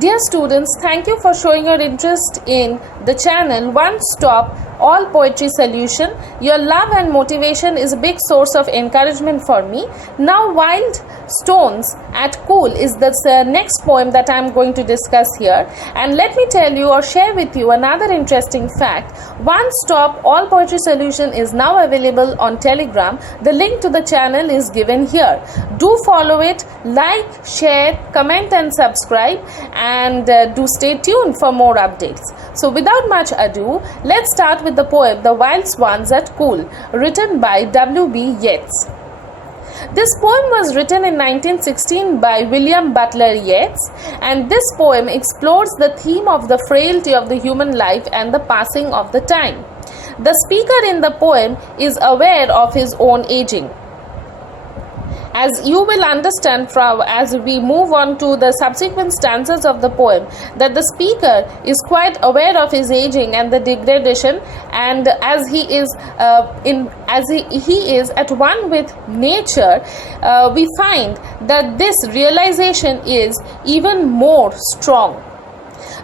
Dear students, thank you for showing your interest in the channel One Stop All Poetry Solution. Your love and motivation is a big source of encouragement for me. Now, Wild Stones at Cool is the next poem that I am going to discuss here. And let me tell you or share with you another interesting fact. One Stop All Poetry Solution is now available on Telegram. The link to the channel is given here. Do follow it, like, share, comment and subscribe, and do stay tuned for more updates. So without much ado, let's start with the poem The Wild Swans at Cool, written by W.B. Yeats. This poem was written in 1916 by William Butler Yeats, and this poem explores the theme of the frailty of the human life and the passing of the time. The speaker in the poem is aware of his own aging. As you will understand as we move on to the subsequent stanzas of the poem, that the speaker is quite aware of his aging and the degradation, and as he is at one with nature, we find that this realization is even more strong.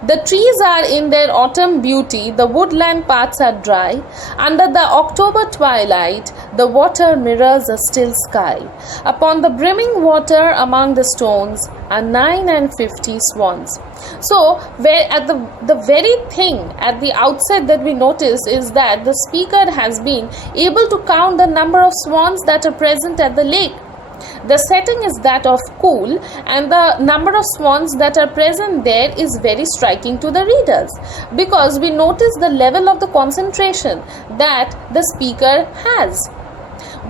The trees are in their autumn beauty, the woodland paths are dry. Under the October twilight, the water mirrors a still sky. Upon the brimming water among the stones are 59 swans. So, at the very thing at the outset that we notice is that the speaker has been able to count the number of swans that are present at the lake. The setting is that of Cool, and the number of swans that are present there is very striking to the readers, because we notice the level of the concentration that the speaker has.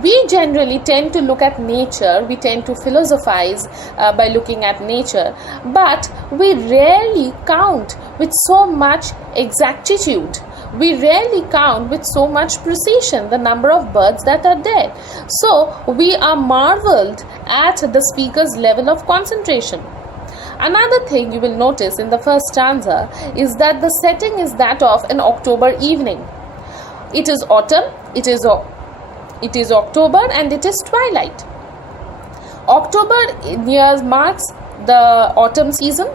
We generally tend to look at nature, we tend to philosophize by looking at nature, but we rarely count with so much exactitude. We rarely count with so much precision the number of birds that are there. So, we are marveled at the speaker's level of concentration. Another thing you will notice in the first stanza is that the setting is that of an October evening. It is autumn, it is October, and it is twilight. October marks the autumn season,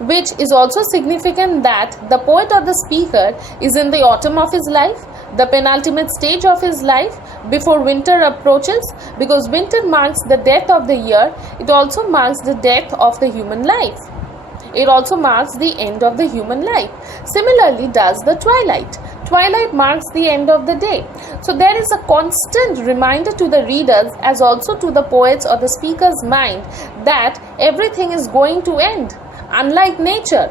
which is also significant that the poet or the speaker is in the autumn of his life, the penultimate stage of his life before winter approaches, because winter marks the death of the year. It also marks the death of the human life. It also marks the end of the human life. Similarly does the twilight. Twilight marks the end of the day. So there is a constant reminder to the readers, as also to the poet's or the speaker's mind, that everything is going to end. Unlike nature,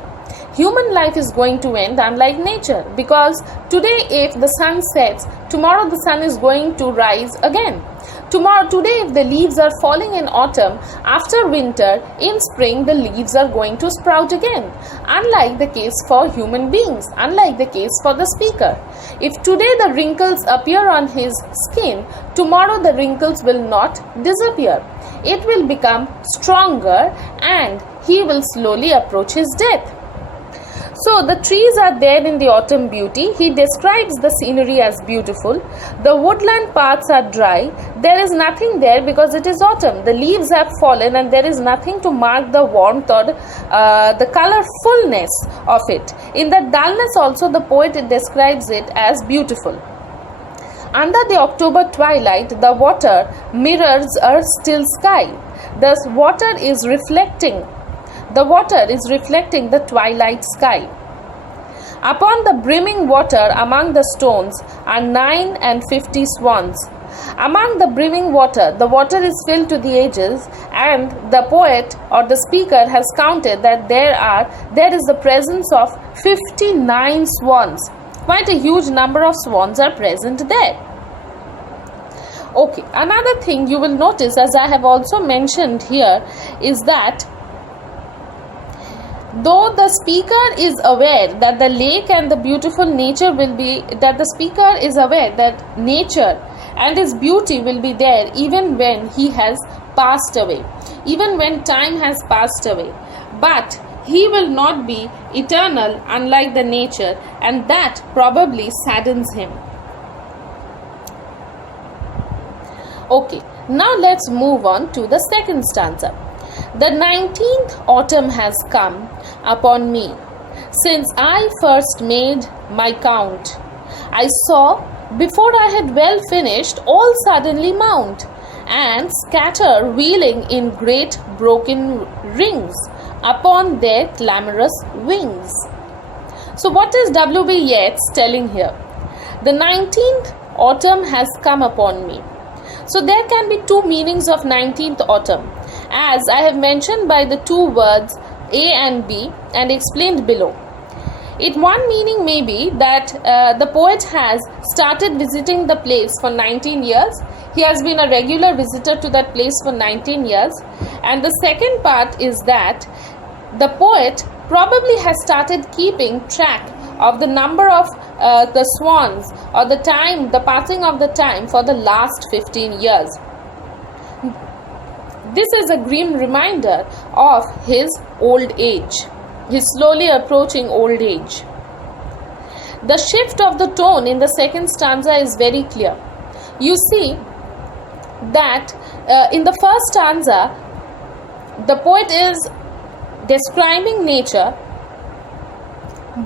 human life is going to end unlike nature, because today if the sun sets, tomorrow the sun is going to rise again. Today if the leaves are falling in autumn, after winter, in spring the leaves are going to sprout again. Unlike the case for human beings, unlike the case for the speaker. If today the wrinkles appear on his skin, tomorrow the wrinkles will not disappear. It will become stronger and he will slowly approach his death. So the trees are there in the autumn beauty. He describes the scenery as beautiful. The woodland paths are dry. There is nothing there because it is autumn. The leaves have fallen and there is nothing to mark the warmth or the colorfulness of it. In the dullness also, the poet describes it as beautiful. Under the October twilight, the water mirrors a still sky. The water is reflecting the twilight sky. Upon the brimming water among the stones are 59 swans. Among the brimming water, the water is filled to the edges, and the poet or the speaker has counted that there is the presence of 59 swans. Quite a huge number of swans are present there. Okay, another thing you will notice, as I have also mentioned here, is that though the speaker is aware that the lake and the beautiful nature the speaker is aware that nature and his beauty will be there even when he has passed away, even when time has passed away. But he will not be eternal unlike the nature, and that probably saddens him. Okay, now let's move on to the second stanza. The 19th autumn has come upon me, since I first made my count. I saw, before I had well finished, all suddenly mount, and scatter wheeling in great broken rings upon their clamorous wings. So what is W.B. Yeats telling here? The 19th autumn has come upon me. So there can be two meanings of 19th autumn, as I have mentioned by the two words A and B and explained below. One meaning may be that the poet has started visiting the place for 19 years. He has been a regular visitor to that place for 19 years. And the second part is that the poet probably has started keeping track of the number of the swans or the passing of the time for the last 15 years. This is a grim reminder of his old age, his slowly approaching old age. The shift of the tone in the second stanza is very clear. You see that in the first stanza, the poet is describing nature,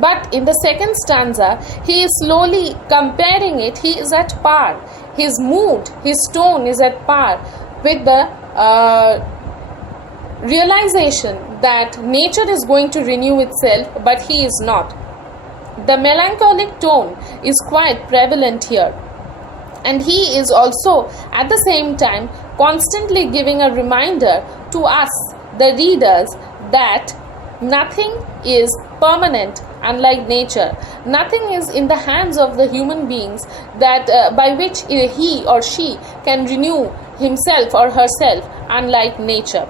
but in the second stanza, he is slowly comparing it. He is at par. His mood, his tone is at par with the realization that nature is going to renew itself, but he is not. The melancholic tone is quite prevalent here. And he is also at the same time constantly giving a reminder to us, the readers, that nothing is permanent, unlike nature. Nothing is in the hands of the human beings that by which he or she can renew himself or herself, unlike nature.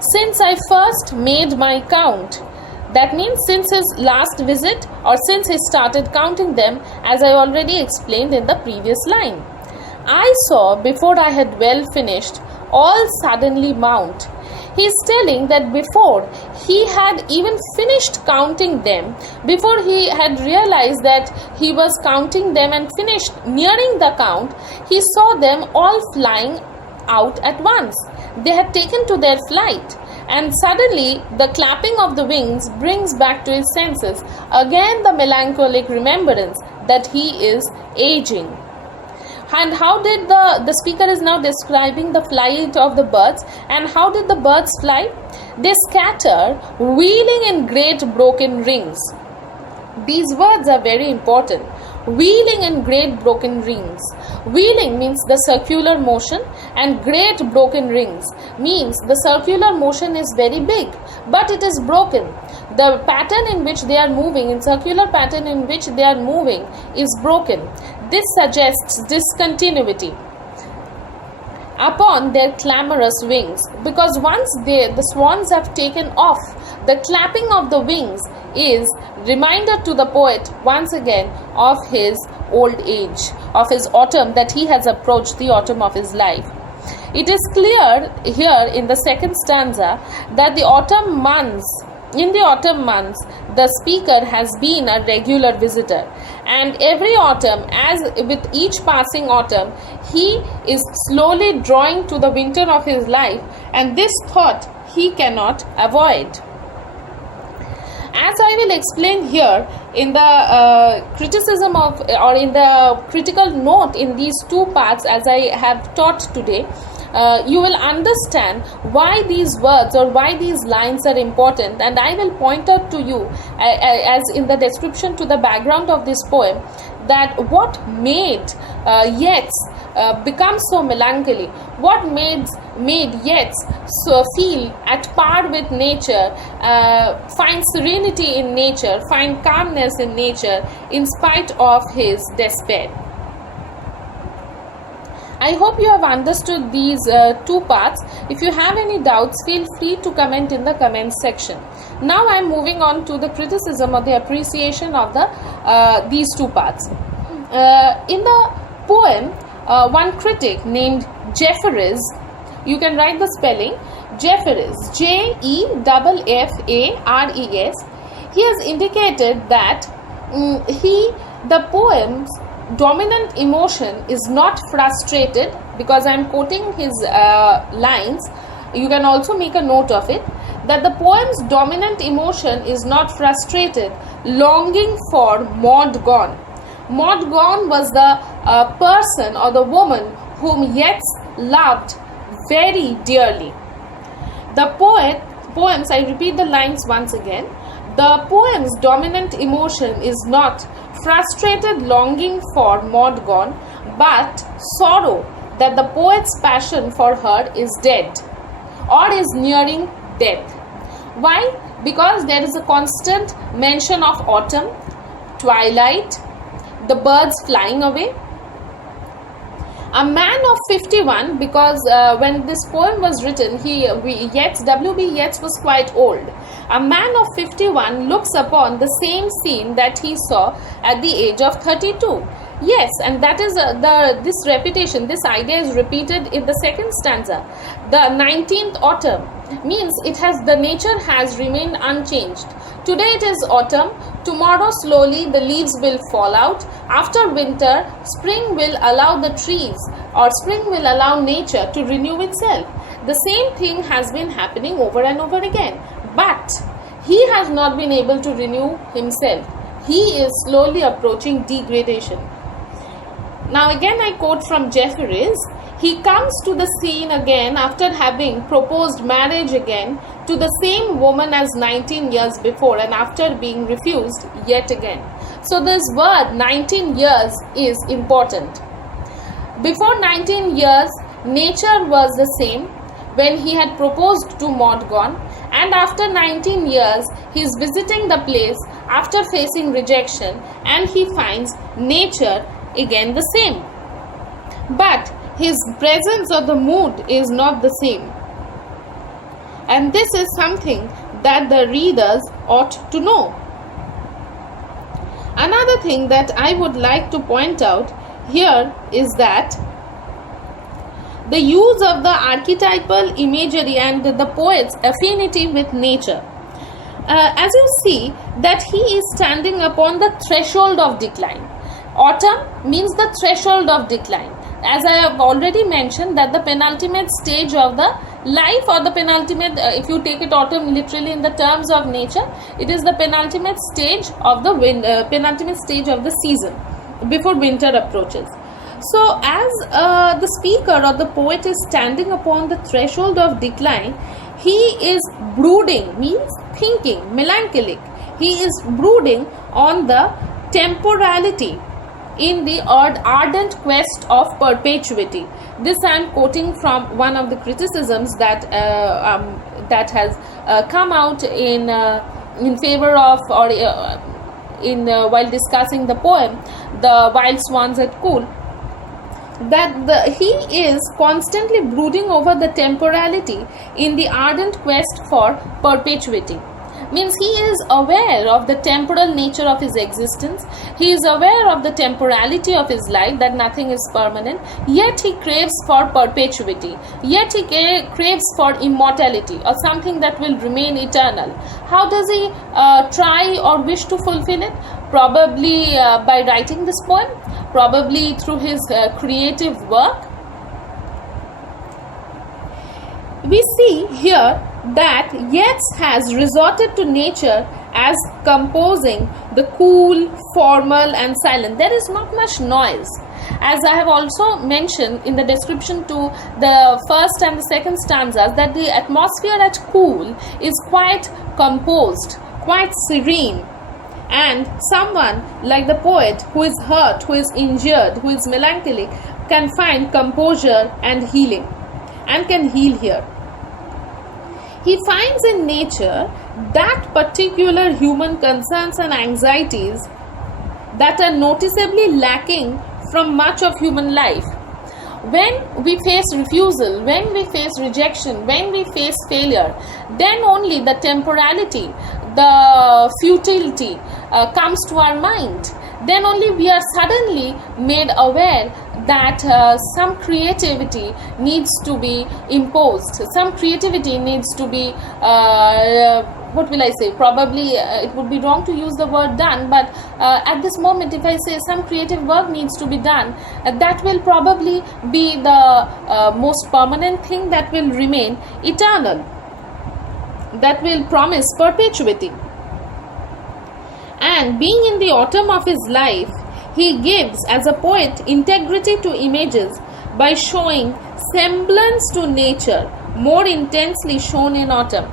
Since I first made my count, that means since his last visit or since he started counting them, as I already explained in the previous line. I saw, before I had well finished, all suddenly mount. He is telling that before he had even finished counting them, before he had realized that he was counting them and finished nearing the count, he saw them all flying out at once. They had taken to their flight, and suddenly the clapping of the wings brings back to his senses again the melancholic remembrance that he is aging. And how did the speaker is now describing the flight of the birds, and how did the birds fly? They scatter, wheeling in great broken rings. These words are very important. Wheeling in great broken rings. Wheeling means the circular motion, and great broken rings means the circular motion is very big, but it is broken. The pattern in which they are moving, in circular pattern in which they are moving, is broken. This suggests discontinuity upon their clamorous wings, because once the swans have taken off, the clapping of the wings is reminder to the poet once again of his old age, of his autumn, that he has approached the autumn of his life. It is clear here in the second stanza that in the autumn months, the speaker has been a regular visitor, and every autumn, as with each passing autumn, he is slowly drawing to the winter of his life, and this thought he cannot avoid. As I will explain here in the criticism of, or in the critical note in these two parts, as I have taught today, you will understand why these words or why these lines are important, and I will point out to you, as in the description to the background of this poem, that what made Yeats become so melancholy, what made Yeats so feel at par with nature, find serenity in nature, find calmness in nature in spite of his despair. I hope you have understood these two parts. If you have any doubts, feel free to comment in the comments section. Now I am moving on to the criticism or the appreciation of these two parts. In the poem, one critic named Jefferies, you can write the spelling, Jefferies, Jeffares, he has indicated that the poem's dominant emotion is not frustrated because I am quoting his lines, you can also make a note of it, that the poem's dominant emotion is not frustrated longing for Maud Gonne. Maud Gonne was the person or the woman whom Yeats loved very dearly. The poems, I repeat the lines once again, the poem's dominant emotion is not frustrated longing for Maud Gonne, but sorrow that the poet's passion for her is dead or is nearing death. Why? Because there is a constant mention of autumn, twilight, the birds flying away. A man of 51, because when this poem was written, W.B. Yeats was quite old. A man of 51 looks upon the same scene that he saw at the age of 32. Yes, and that is this repetition, this idea is repeated in the second stanza. The 19th autumn means the nature has remained unchanged. Today it is autumn, tomorrow slowly the leaves will fall out. After winter, spring will allow the trees, or spring will allow nature to renew itself. The same thing has been happening over and over again. But he has not been able to renew himself. He is slowly approaching degradation. Now again I quote from Jefferies. He comes to the scene again after having proposed marriage again to the same woman as 19 years before, and after being refused yet again. So this word 19 years is important. Before 19 years, nature was the same when he had proposed to Maud Gonne, and after 19 years he is visiting the place after facing rejection, and he finds nature again the same. But his presence or the mood is not the same. And this is something that the readers ought to know. Another thing that I would like to point out here is that the use of the archetypal imagery and the poet's affinity with nature. As you see that he is standing upon the threshold of decline. Autumn means the threshold of decline. As I have already mentioned, that the penultimate stage of the life, or the penultimate, if you take it autumn literally in the terms of nature, it is the penultimate stage of the season before winter approaches. So as the speaker or the poet is standing upon the threshold of decline, he is brooding, means thinking, melancholic. He is brooding on the temporality in the ardent quest of perpetuity. This I am quoting from one of the criticisms that that has come out in favor of, or while discussing the poem The Wild Swans at Coole, that he is constantly brooding over the temporality in the ardent quest for perpetuity. Means he is aware of the temporal nature of his existence, he is aware of the temporality of his life, that nothing is permanent, yet he craves for perpetuity, yet he craves for immortality, or something that will remain eternal. How does he try or wish to fulfill it? Probably by writing this poem, probably through his creative work. We see here that Yeats has resorted to nature as composing the cool, formal and silent. There is not much noise. As I have also mentioned in the description to the first and the second stanzas, that the atmosphere at Coole is quite composed, quite serene. And someone like the poet who is hurt, who is injured, who is melancholic, can find composure and healing, and can heal here. He finds in nature that particular human concerns and anxieties that are noticeably lacking from much of human life. When we face refusal, when we face rejection, when we face failure, then only the temporality, the futility comes to our mind. Then only we are suddenly made aware that some creativity needs to be imposed, some creativity needs to be what will I say, probably it would be wrong to use the word done, but at this moment if I say some creative work needs to be done, that will probably be the most permanent thing, that will remain eternal, that will promise perpetuity. And being in the autumn of his life, he gives, as a poet, integrity to images by showing semblance to nature more intensely shown in autumn.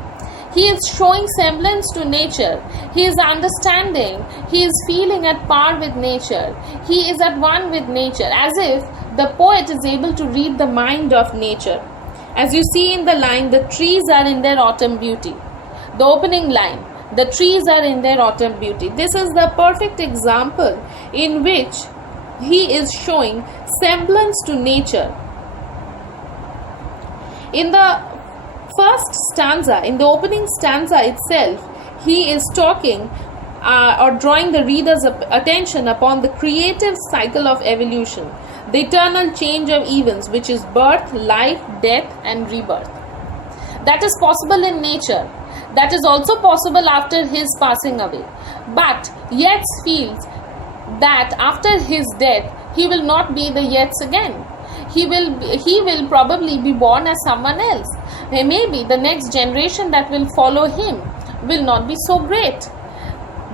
He is showing semblance to nature. He is understanding. He is feeling at par with nature. He is at one with nature, as if the poet is able to read the mind of nature. As you see in the line, the trees are in their autumn beauty. The opening line, the trees are in their autumn beauty. This is the perfect example in which he is showing semblance to nature. In the first stanza, in the opening stanza itself, he is talking or drawing the reader's attention upon the creative cycle of evolution, the eternal change of events, which is birth, life, death, and rebirth. That is possible in nature. That is also possible after his passing away. But Yeats feels that after his death, he will not be the Yeats again. He will probably be born as someone else. Maybe the next generation that will follow him will not be so great.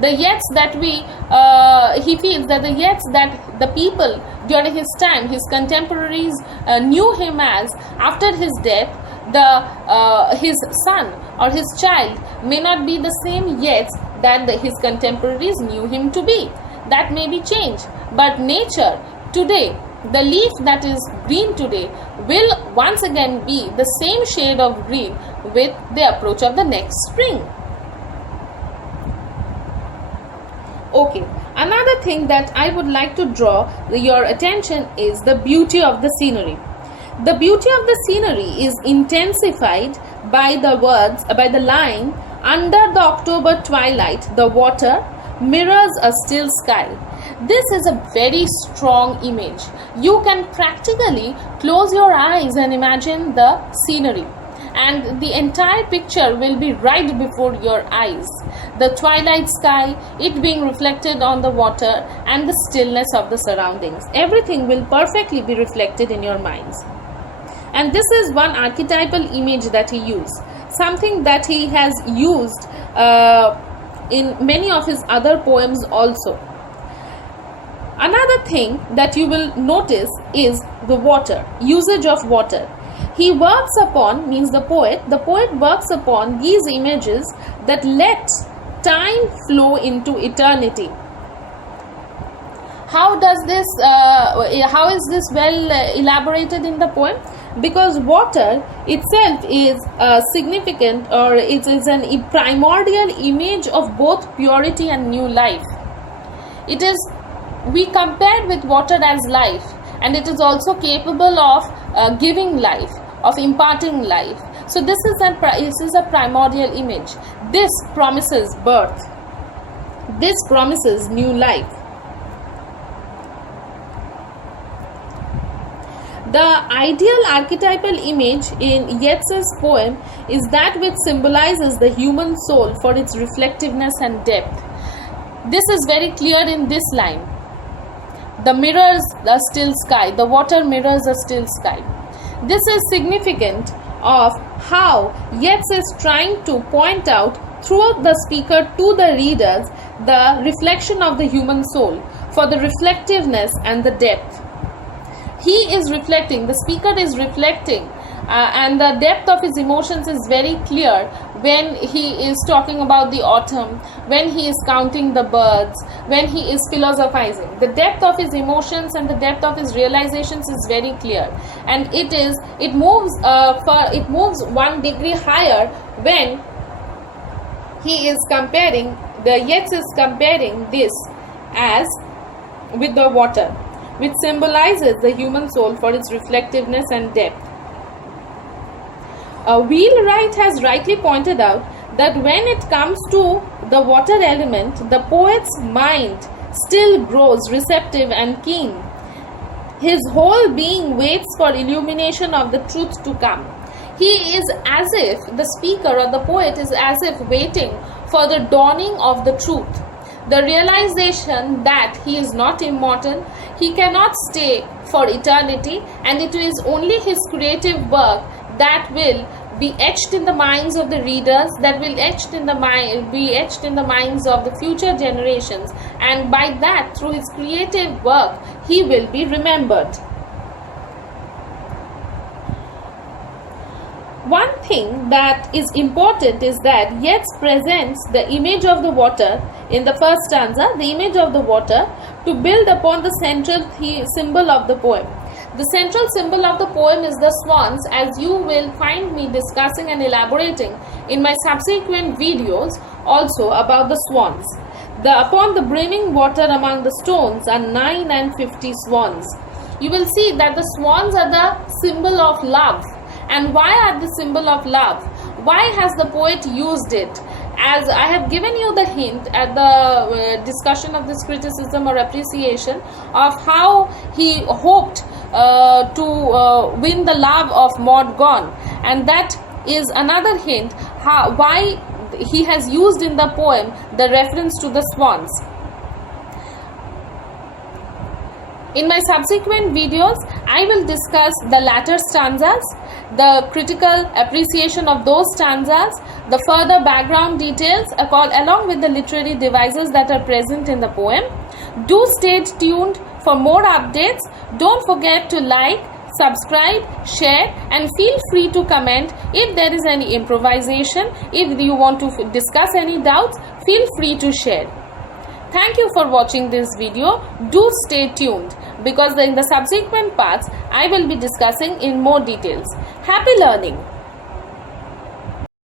The Yeats that he feels that the Yeats that the people during his time, his contemporaries knew him as, after his death, his son or his child may not be the same Yeats that his contemporaries knew him to be. That may be changed. But nature today, the leaf that is green today, will once again be the same shade of green with the approach of the next spring. Okay, another thing that I would like to draw your attention is the beauty of the scenery. The beauty of the scenery is intensified by the words, by the line, under the October twilight, the water mirrors a still sky. This is a very strong image. You can practically close your eyes and imagine the scenery, and the entire picture will be right before your eyes. The twilight sky, it being reflected on the water, and the stillness of the surroundings. Everything will perfectly be reflected in your minds. And this is one archetypal image that he used, something that he has used in many of his other poems also. Another thing that you will notice is the water, usage of water. He works upon, means the poet works upon these images that let time flow into eternity. How is this well elaborated in the poem? Because water itself is significant, or it is a primordial image of both purity and new life. It is, we compared with water as life, and it is also capable of giving life, of imparting life. So this is a primordial image. This promises birth. This promises new life. The ideal archetypal image in Yeats's poem is that which symbolizes the human soul for its reflectiveness and depth. This is very clear in this line. The mirrors a still sky. The water mirrors a still sky. This is significant of how Yeats is trying to point out through the speaker to the readers the reflection of the human soul for the reflectiveness and the depth. He is reflecting, the speaker is reflecting, and the depth of his emotions is very clear when he is talking about the autumn, when he is counting the birds, when he is philosophizing. The depth of his emotions and the depth of his realizations is very clear, and it moves 1 degree higher when he is comparing, Yeats is comparing this as with the water, which symbolizes the human soul for its reflectiveness and depth. Wheelwright has rightly pointed out that when it comes to the water element, the poet's mind still grows receptive and keen. His whole being waits for illumination of the truth to come. He is as if, the speaker or the poet is as if waiting for the dawning of the truth, the realization that he is not immortal, he cannot stay for eternity, and it is only his creative work that will be etched in the minds of the readers, that will be etched in the minds of the future generations, and by that, through his creative work, he will be remembered. One thing that is important is that Yeats presents the image of the water in the first stanza, the image of the water, to build upon the central symbol of the poem. The central symbol of the poem is the swans, as you will find me discussing and elaborating in my subsequent videos also about the swans. Upon the brimming water among the stones are 9 and 50 swans. You will see that the swans are the symbol of love. And why are the symbol of love? Why has the poet used it? As I have given you the hint at the discussion of this criticism or appreciation of how he hoped to win the love of Maud Gonne, and that is another hint why he has used in the poem the reference to the swans. In my subsequent videos, I will discuss the latter stanzas, the critical appreciation of those stanzas, the further background details, along with the literary devices that are present in the poem. Do stay tuned for more updates. Don't forget to like, subscribe, share, and feel free to comment if there is any improvisation. If you want to discuss any doubts, feel free to share. Thank you for watching this video. Do stay tuned, because in the subsequent parts I will be discussing in more details. Happy learning!